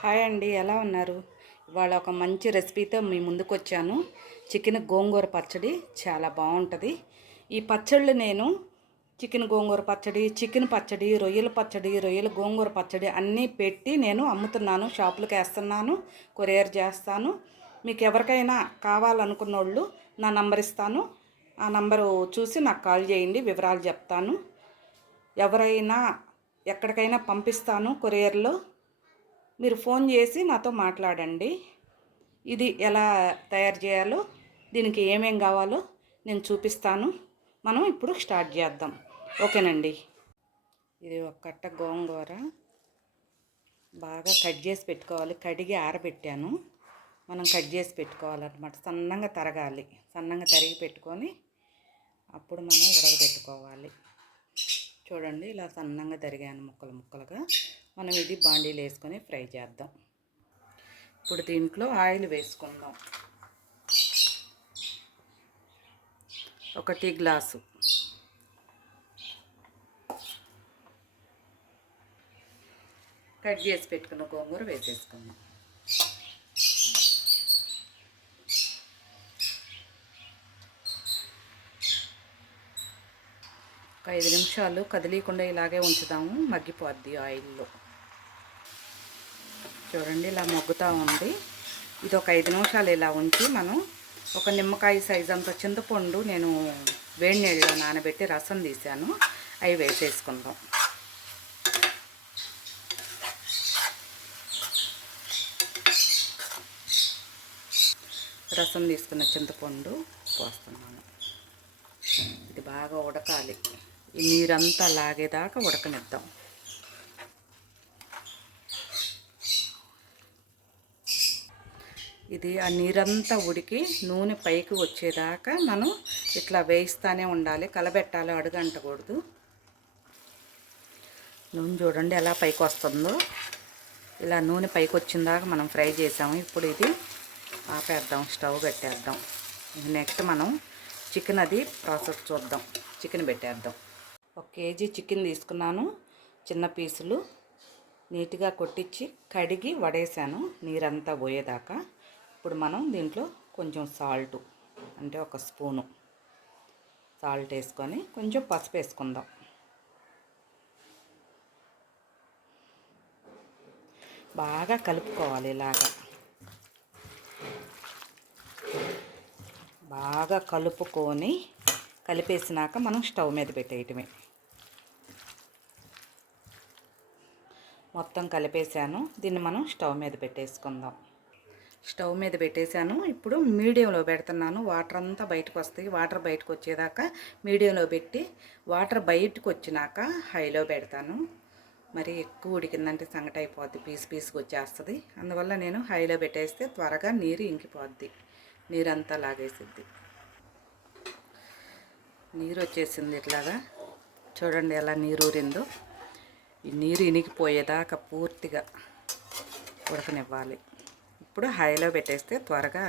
Hi అండి, ఎలా ఉన్నారు? ఇవాళ ఒక మంచి రెసిపీతో మీ ముందుకు వచ్చాను. చికెన్ గోంగూర పచ్చడి చాలా బాగుంటుంది. ఈ పచ్చళ్ళు నేను చికెన్ గోంగూర పచ్చడి, చికెన్ పచ్చడి, రొయ్యల పచ్చడి, రొయ్యల గోంగూర పచ్చడి అన్నీ పెట్టి నేను అమ్ముతున్నాను. షాపులకు వేస్తున్నాను, కొరియర్ చేస్తాను. మీకు ఎవరికైనా కావాలనుకున్న వాళ్ళు నా నంబర్ ఇస్తాను. ఆ నంబరు చూసి నాకు కాల్ చేయండి, వివరాలు చెప్తాను. ఎవరైనా ఎక్కడికైనా పంపిస్తాను కొరియర్లో. మీరు ఫోన్ చేసి నాతో మాట్లాడండి. ఇది ఎలా తయారు చేయాలో, దీనికి ఏమేం కావాలో నేను చూపిస్తాను. మనం ఇప్పుడు స్టార్ట్ చేద్దాం. ఓకేనండి. ఇది ఒక కట్ట గోంగూర బాగా కట్ చేసి పెట్టుకోవాలి. కడిగి ఆరబెట్టాను. మనం కట్ చేసి పెట్టుకోవాలన్నమాట. సన్నంగా తరగాలి. సన్నంగా తరిగి పెట్టుకొని అప్పుడు మనం ఉడకబెట్టుకోవాలి. చూడండి, ఇలా సన్నంగా తరిగాను ముక్కలు ముక్కలుగా. మనం ఇది బాండీలో వేసుకొని ఫ్రై చేద్దాం. ఇప్పుడు దీంట్లో ఆయిల్ వేసుకుందాం. 1 టీ గ్లాసు. కట్ చేసి పెట్టుకున్న గోంగూర వేసేసుకుందాం. ఒక 5 నిమిషాలు కదిలీకుండా ఇలాగే ఉంచుదాము, మగ్గిపోద్ది ఆయిల్లో. చూడండి, ఇలా మగ్గుతూ ఉంది. ఇది ఒక 5 నిమిషాలు ఇలా ఉంచి మనం ఒక నిమ్మకాయ సైజు అంత చింతపండు నేను వేడి నీళ్ళలో నానబెట్టి రసం తీసాను, అవి వేసేసుకుందాం. రసం తీసుకున్న చింతపండు పోస్తున్నాను. ఇది బాగా ఉడకాలి. ఈ నీరంతా లాగేదాకా ఉడకనిద్దాం. ఇది ఆ నీరంతా ఉడికి నూనె పైకి వచ్చేదాకా మనం ఇట్లా వేయిస్తూనే ఉండాలి. కలబెట్టాలి, అడుగంటకూడదు. నూనె చూడండి ఎలా పైకి వస్తుందో. ఇలా నూనె పైకి వచ్చిందాక మనం ఫ్రై చేసాము. ఇప్పుడు ఇది ఆపేద్దాం, స్టవ్ పెట్టేద్దాం. నెక్స్ట్ మనం చికెన్ అది ప్రాసెస్ చూద్దాం. చికెన్ పెట్టేద్దాం. 1 కేజీ చికెన్ తీసుకున్నాను. చిన్న పీసులు నీట్గా కొట్టించి కడిగి వడేసాను నీరంతా పోయేదాకా. ఇప్పుడు మనం దీంట్లో కొంచెం సాల్ట్, అంటే 1 స్పూను సాల్ట్ వేసుకొని కొంచెం పసుపు వేసుకుందాం. బాగా కలుపుకోవాలి. ఇలాగా బాగా కలుపుకొని కలిపేసినాక మనం స్టవ్ మీద పెట్టేయటమే. మొత్తం కలిపేసాను. దీన్ని మనం స్టవ్ మీద పెట్టేసుకుందాం. స్టవ్ మీద పెట్టేశాను. ఇప్పుడు మీడియంలో పెడుతున్నాను. వాటర్ అంతా బయటకు వస్తాయి. వాటర్ బయటకు వచ్చేదాకా మీడియంలో పెట్టి, వాటర్ బయటకు వచ్చినాక హైలో పెడతాను. మరి ఎక్కువ ఉడికిందంటే సంగటి అయిపోద్ది, పీస్ పీస్కి వచ్చేస్తుంది. అందువల్ల నేను హైలో పెట్టేస్తే త్వరగా నీరు ఇంకిపోద్ది, నీరంతా లాగేసిద్ది. నీరు వచ్చేసింది ఇట్లాగా. చూడండి ఎలా నీరు ఊరిందో. ఈ నీరు ఇనికిపోయేదాకా పూర్తిగా ఉడకనివ్వాలి. ఇప్పుడు హైలో పెట్టేస్తే త్వరగా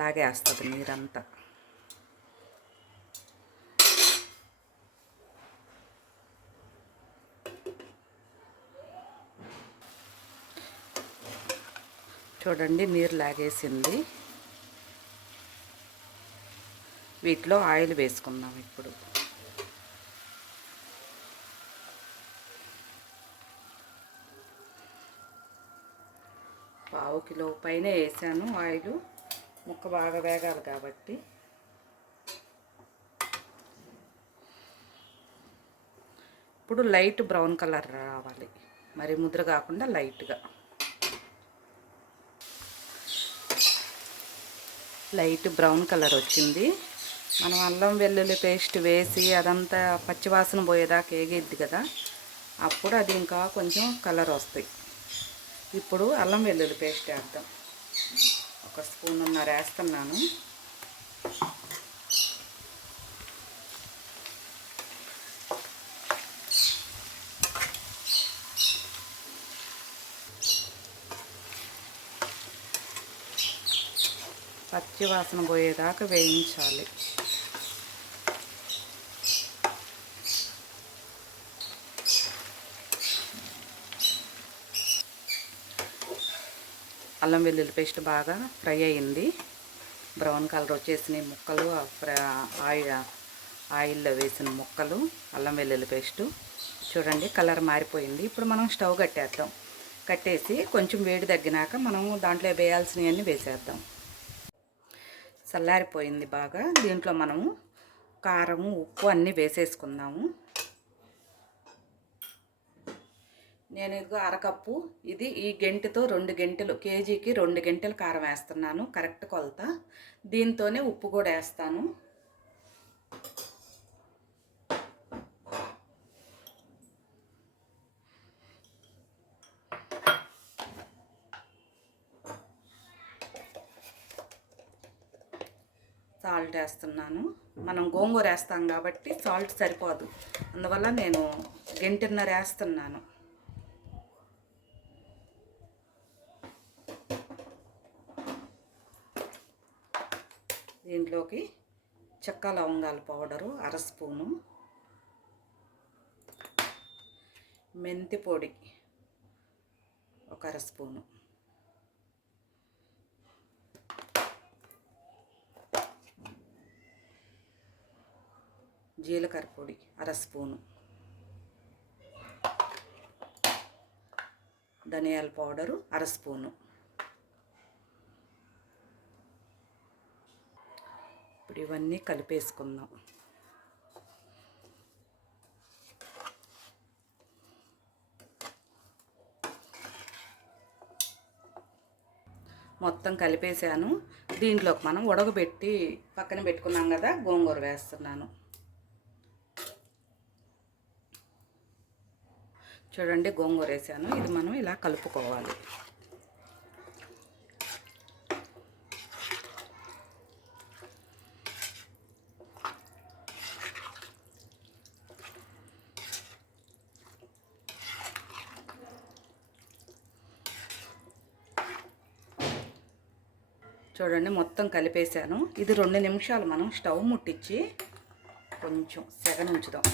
లాగేస్తుంది నీరంతా. చూడండి, నీరు లాగేసింది. వీటిలో ఆయిల్ వేసుకుందాం. ఇప్పుడు ½ కిలో పైన వేసాను ఆయిల్. ముక్క బాగా వేగాలి కాబట్టి. ఇప్పుడు లైట్ బ్రౌన్ కలర్ రావాలి, మరి ముద్ర కాకుండా లైట్గా. లైట్ బ్రౌన్ కలర్ వచ్చింది. మనం అల్లం వెల్లుల్లి పేస్ట్ వేసి అదంతా పచ్చివాసన పోయేదాకా వేగిద్ది కదా, అప్పుడు అది ఇంకా కొంచెం కలర్ వస్తాయి. ఇప్పుడు అల్లం వెల్లుల్లి పేస్ట్ వేద్దాం. 1 స్పూన్నర వేస్తున్నాను. పచ్చి వాసన పోయేదాకా వేయించాలి. అల్లం వెల్లుల్లి పేస్ట్ బాగా ఫ్రై అయ్యింది. బ్రౌన్ కలర్ వచ్చేసినాయి ముక్కలు. ఆయిల్లో వేసిన ముక్కలు, అల్లం వెల్లుల్లి పేస్టు చూడండి కలర్ మారిపోయింది. ఇప్పుడు మనం స్టవ్ కట్టేద్దాం. కట్టేసి కొంచెం వేడి తగ్గినాక మనం దాంట్లో వేయాల్సినవన్నీ వేసేద్దాం. చల్లారిపోయింది బాగా. దీంట్లో మనము కారము, ఉప్పు అన్నీ వేసేసుకుందాము. నేను ఇదిగో అరకప్పు, ఇది ఈ గెంటితో 2 గెంటెలు, కేజీకి 2 గెంటెలు కారం వేస్తున్నాను, కరెక్ట్ కొలత. దీంతోనే ఉప్పు కూడా వేస్తాను. సాల్ట్ వేస్తున్నాను. మనం గోంగూర వేస్తాం కాబట్టి సాల్ట్ సరిపోదు, అందువల్ల నేను గెంటిన్నర వేస్తున్నాను. దీంట్లోకి చెక్క లవంగాల పౌడరు 1/2 స్పూను, మెంతి పొడి 1/2 స్పూను, జీలకర్ర పొడి 1/2 స్పూను, ధనియాల పౌడరు 1/2 స్పూను. ఇప్పుడు ఇవన్నీ కలిపేసుకుందాం. మొత్తం కలిపేసాను. దీంట్లోకి మనం ఉడకబెట్టి పక్కన పెట్టుకున్నాం కదా, గోంగూర వేస్తున్నాను. చూడండి గోంగూర వేసాను. ఇది మనం ఇలా కలుపుకోవాలి. చూడండి మొత్తం కలిపేసాను. ఇది 2 నిమిషాలు మనం స్టవ్ ముట్టించి కొంచెం సెగనుంచుదాం.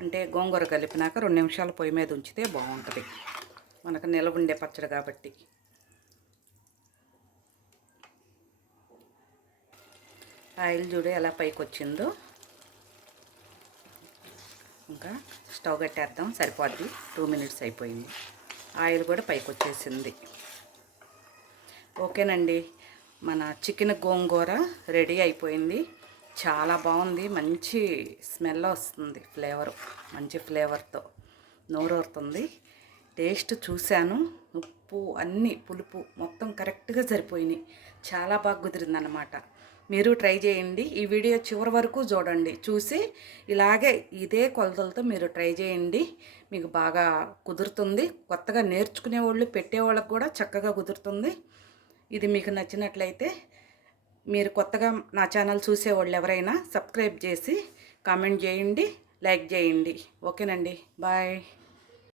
అంటే గోంగూర కలిపినాక 2 నిమిషాలు పొయ్యి మీద ఉంచితే బాగుంటుంది, మనకు నిలవ ఉండే పచ్చడి కాబట్టి. ఆయిల్ చూడు ఎలా పైకి వచ్చిందో. ఇంకా స్టవ్ కట్టేద్దాం, సరిపోద్ది. 2 మినిట్స్ అయిపోయింది. ఆయిల్ కూడా పైకి వచ్చేసింది. ఓకేనండి, మన చికెన్ గోంగూర రెడీ అయిపోయింది. చాలా బాగుంది, మంచి స్మెల్ వస్తుంది, ఫ్లేవరు మంచి ఫ్లేవర్తో నోరూరుతుంది. టేస్ట్ చూశాను, ఉప్పు అన్నీ పులుపు మొత్తం కరెక్ట్గా సరిపోయినాయి. చాలా బాగా కుదిరిందన్నమాట. మీరు ట్రై చేయండి. ఈ వీడియో చివరి వరకు చూడండి. చూసి ఇలాగే ఇదే కొలతలతో మీరు ట్రై చేయండి, మీకు బాగా కుదురుతుంది. కొత్తగా నేర్చుకునే వాళ్ళు, పెట్టేవాళ్ళకి కూడా చక్కగా కుదురుతుంది. ఇది మీకు నచ్చినట్లయితే మీరు కొత్తగా నా ఛానల్ చూసేవాళ్ళు ఎవరైనా సబ్స్క్రైబ్ చేసి కామెంట్ చేయండి, లైక్ చేయండి. ఓకేనండి, బాయ్.